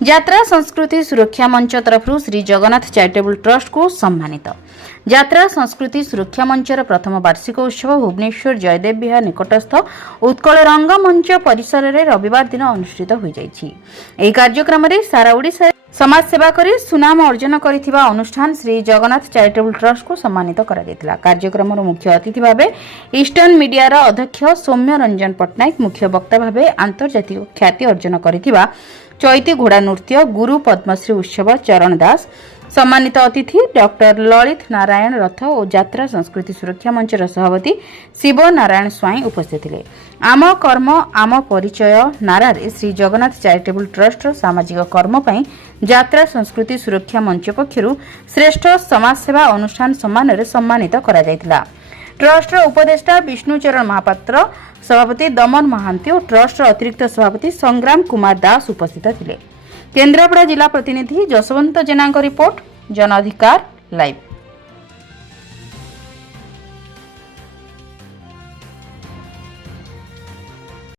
यात्रा संस्कृति सुरक्षा मंच तरफ श्री जगन्नाथ चैरिटेबल ट्रस्ट को सम्मानित। यात्रा संस्कृति सुरक्षा मंचर प्रथम वार्षिक उत्सव भुवनेश्वर जयदेव विहार निकटस्थ उत्कल रंगमंच परिसर में रविवार दिन अनुष्ठित हो जाएगी। कार्यक्रम में सारा ओडिशा समाज सेवा करी सुनाम अर्जन करिथिबा अनुष्ठान श्री जगन्नाथ चैरिटेबल ट्रस्ट को सम्मानित करा जायतिला। कार्यक्रम मुख्य अतिथि भावे ईस्टर्न मीडिया अध्यक्ष सौम्य रंजन पट्टनायक, मुख्य वक्ता भावे अंतर्जातीय ख्याति अर्जन करिथिबा चैती घोड़ा नृत्य गुरु पद्मश्री उत्सव चरण दास, सम्मानित अतिथि डॉक्टर ललित नारायण रथ और यात्रा संस्कृति सुरक्षा मंचर सभापति शिव नारायण स्वाई उपस्थित थे। आम कर्म आम परिचय नारारे श्री जगन्नाथ चैरिटेबल ट्रस्ट सामाजिक कर्म पई यात्रा संस्कृति सुरक्षा मंच पक्षरु श्रेष्ठ समाज सेवा अनुष्ठान सम्मान रे सम्मानित करा जायतिला। ट्रस्ट उपदेष्टा विष्णुचरण महापात्र, सभापति दमन महांती और ट्रस्ट अतिरिक्त सभापति संग्राम कुमार दास उपस्थित थे। केन्द्रापड़ा जिला प्रतिनिधि जसवंत जेना रिपोर्ट, जन अधिकार लाइव।